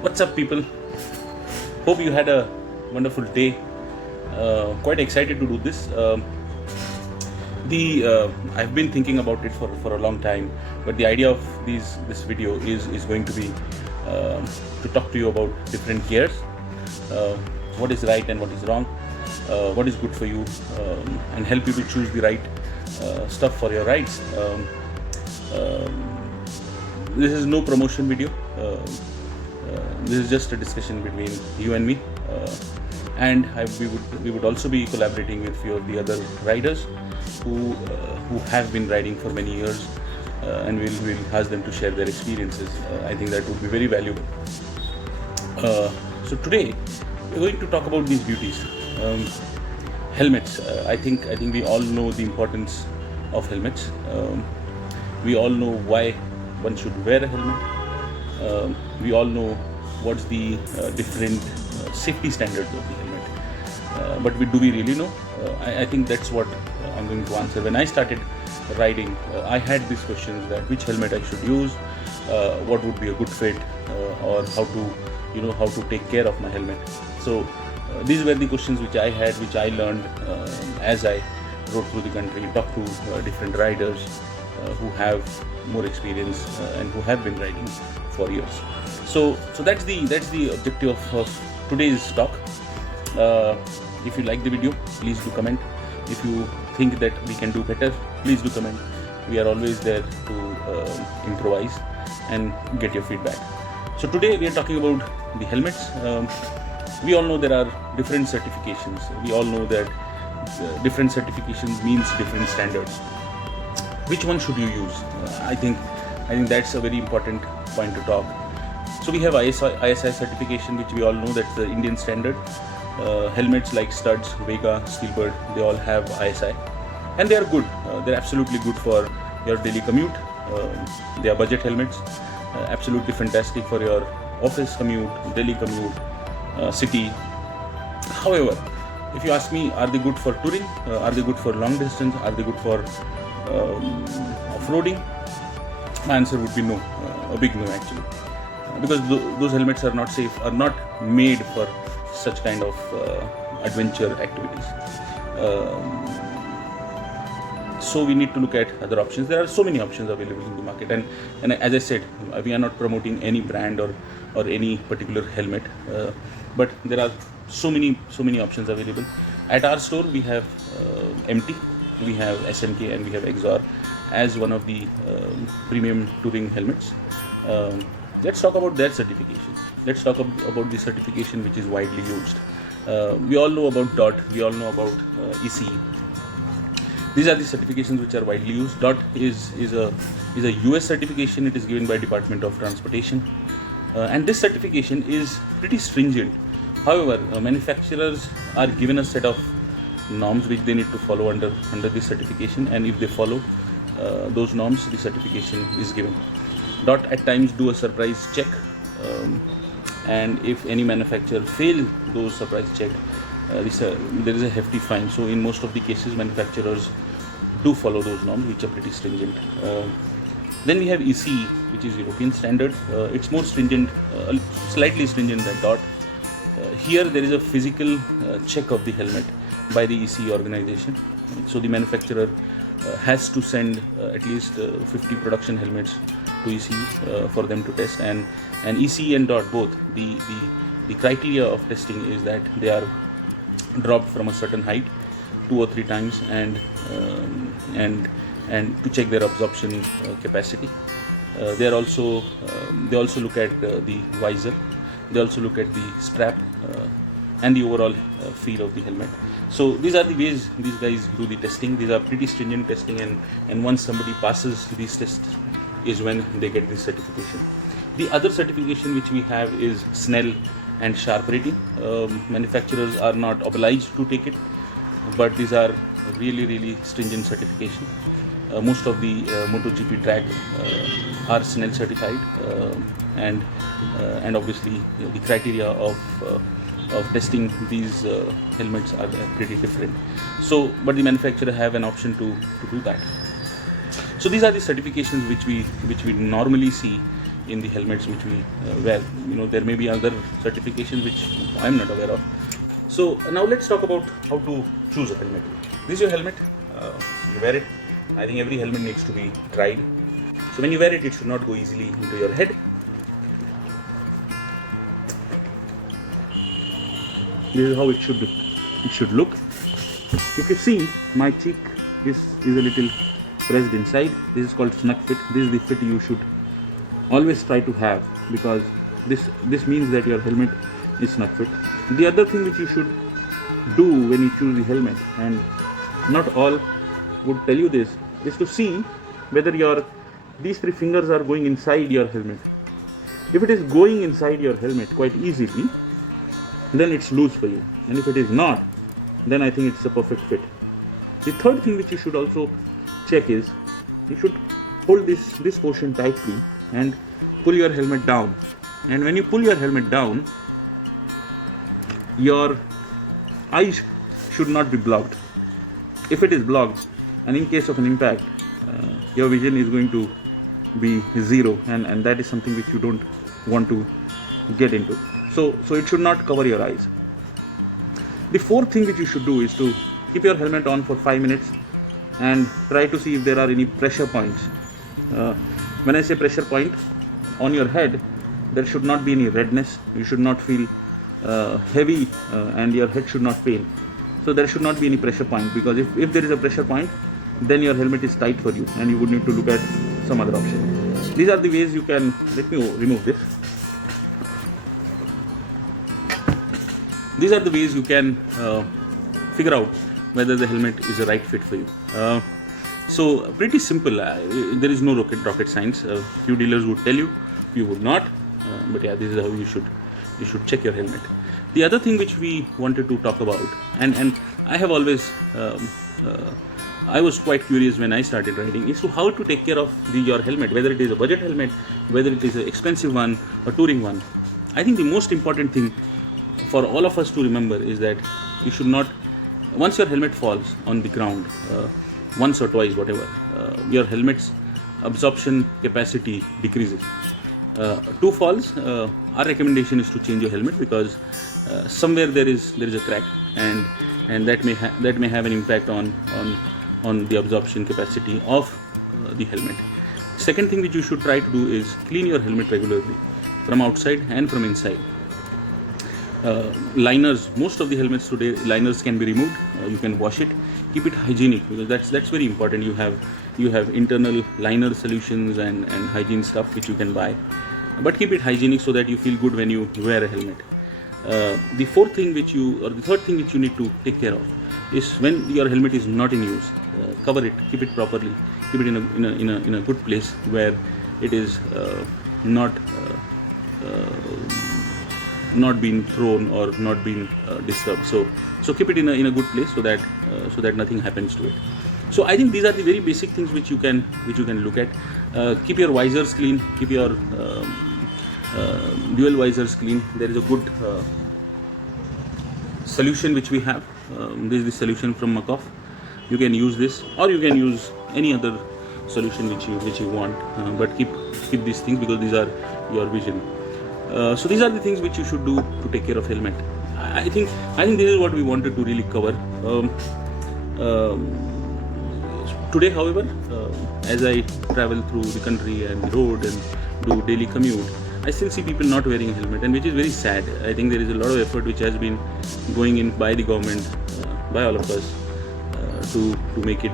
What's up, people? Hope you had a wonderful day. Quite excited to do this. I've been thinking about it for a long time, but the idea of this video is going to be to talk to you about different gears, what is right and what is wrong, what is good for you, and help you to choose the right stuff for your rides. This is no promotion video. This is just a discussion between you and me, and we would also be collaborating with few of the other riders who have been riding for many years, and we'll ask them to share their experiences. I think that would be very valuable. So today we're going to talk about these beauties, helmets. I think we all know the importance of helmets. We all know why one should wear a helmet. We all know what's the different safety standards of the helmet, but do we really know? I think that's what I'm going to answer. When I started riding, I had these questions: that which helmet I should use, what would be a good fit, or how to take care of my helmet. So these were the questions which I had, which I learned as I rode through the country, talked to different riders who have more experience and who have been riding for years. So that's the objective of today's talk. If you like the video, please do comment. If you think that we can do better, please do comment. We are always there to improvise and get your feedback. So today we are talking about the helmets. We all know there are different certifications. We all know that different certifications means different standards. Which one should you use? I think that's a very important point to talk. So we have ISI certification, which we all know that's the Indian standard. Helmets like Studs, Vega, Steelbird, they all have ISI, and they are good. They're absolutely good for your daily commute. They are budget helmets, absolutely fantastic for your office commute, daily commute, city. However, if you ask me, are they good for touring? Are they good for long distance? Are they good for off-roading? My answer would be no, a big no actually, because those helmets are not safe, are not made for such kind of adventure activities. So we need to look at other options. There are so many options available in the market, and as I said, we are not promoting any brand or any particular helmet, but there are so many options available. At our store we have MT, we have SMK, and we have Exor as one of the premium touring helmets. Let's talk about their certification. Let's talk about the certification which is widely used. We all know about DOT, we all know about ECE. These are the certifications which are widely used. DOT is a US certification. It is given by Department of Transportation, and this certification is pretty stringent. However, manufacturers are given a set of norms which they need to follow under this certification, and if they follow those norms, the certification is given. DOT at times do a surprise check, and if any manufacturer fail those surprise check, there is a hefty fine. So in most of the cases, manufacturers do follow those norms, which are pretty stringent. Then we have ECE, which is European standard. It's more stringent, slightly stringent than DOT. Here there is a physical check of the helmet by the ECE organization. So the manufacturer has to send at least 50 production helmets to ECE for them to test, and ECE and DOT both, the criteria of testing is that they are dropped from a certain height 2 or 3 times, and to check their absorption capacity. They also look at the visor. They also look at the strap and the overall feel of the helmet. So these are the ways these guys do the testing. These are pretty stringent testing, and once somebody passes these tests is when they get this certification. The other certification which we have is SNELL and SHARP rating. Manufacturers are not obliged to take it, but these are really stringent certification. Most of the MotoGP track are SNELL certified, and obviously the criteria of testing these helmets are pretty different. So, but the manufacturer have an option to do that. So these are the certifications which we normally see in the helmets which we wear. There may be other certifications which I'm not aware of. So now let's talk about how to choose a helmet. This is your helmet. You wear it. I think every helmet needs to be tried. So when you wear it, it should not go easily into your head. This is how it should look. If you see, my cheek is a little pressed inside. This is called snug fit. This is the fit you should always try to have, because this means that your helmet is snug fit. The other thing which you should do when you choose the helmet, and not all would tell you this, is to see whether these three fingers are going inside your helmet. If it is going inside your helmet quite easily, then it's loose for you, and if it is not, then I think it's a perfect fit. The third thing which you should also check is, you should hold this portion tightly and pull your helmet down. And when you pull your helmet down, your eyes should not be blocked. If it is blocked, and in case of an impact, your vision is going to be zero, and that is something which you don't want to get into. So it should not cover your eyes. The fourth thing which you should do is to keep your helmet on for 5 minutes and try to see if there are any pressure points. When I say pressure point, on your head there should not be any redness. You should not feel heavy, and your head should not pain. So there should not be any pressure point, because if there is a pressure point, then your helmet is tight for you and you would need to look at some other option. These are the ways you can, let me remove this. These are the ways you can figure out whether the helmet is a right fit for you. So pretty simple. There is no rocket science. Few dealers would tell you, few would not. But yeah, this is how you should check your helmet. The other thing which we wanted to talk about, and I have always, I was quite curious when I started riding, is to how to take care of your helmet, whether it is a budget helmet, whether it is an expensive one or touring one. I think the most important thing for all of us to remember is that you should not, once your helmet falls on the ground, once or twice, whatever, your helmet's absorption capacity decreases. 2 falls, our recommendation is to change your helmet, because somewhere there is a crack, and that may have an impact on the absorption capacity of the helmet. Second thing which you should try to do is clean your helmet regularly, from outside and from inside. Liners, most of the helmets today, liners can be removed. You can wash it. Keep it hygienic, because that's very important. You have internal liner solutions and hygiene stuff which you can buy, but keep it hygienic so that you feel good when you wear a helmet. The third thing which you need to take care of is, when your helmet is not in use, cover it, keep it properly, keep it in a good place where it is not being thrown or not being disturbed. So keep it in a good place so that nothing happens to it. So I think these are the very basic things which you can look at. Keep your visors clean. Keep your dual visors clean. There is a good solution which we have. This is the solution from Makov. You can use this, or you can use any other solution which you want. But keep these things, because these are your vision. So these are the things which you should do to take care of helmet. I think this is what we wanted to really cover. Today, however, as I travel through the country and the road and do daily commute, I still see people not wearing a helmet, and which is very sad. I think there is a lot of effort which has been going in by the government, by all of us, to make it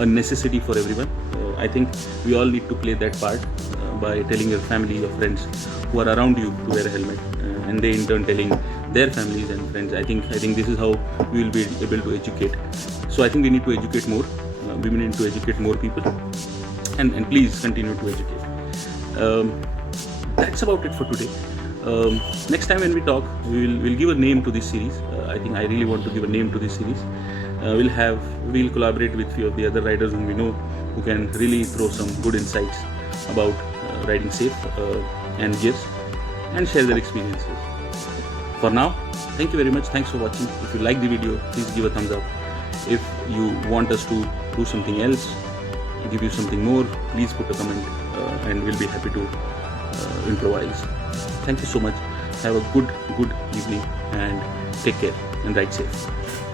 a necessity for everyone. I think we all need to play that part by telling your family, your friends who are around you to wear a helmet, and they in turn telling their families and friends. I think this is how we will be able to educate. So I think we need to educate more. We need to educate more people, and please continue to educate. That's about it for today. Next time when we talk, we'll give a name to this series. I think I really want to give a name to this series. We'll collaborate with few of the other riders whom we know, who can really throw some good insights about riding safe and gears, and share their experiences. For now, thank you very much. Thanks for watching. If you like the video, please give a thumbs up. If you want us to do something else, give you something more, please put a comment and we'll be happy to improvise. Thank you so much. Have a good evening and take care and ride safe.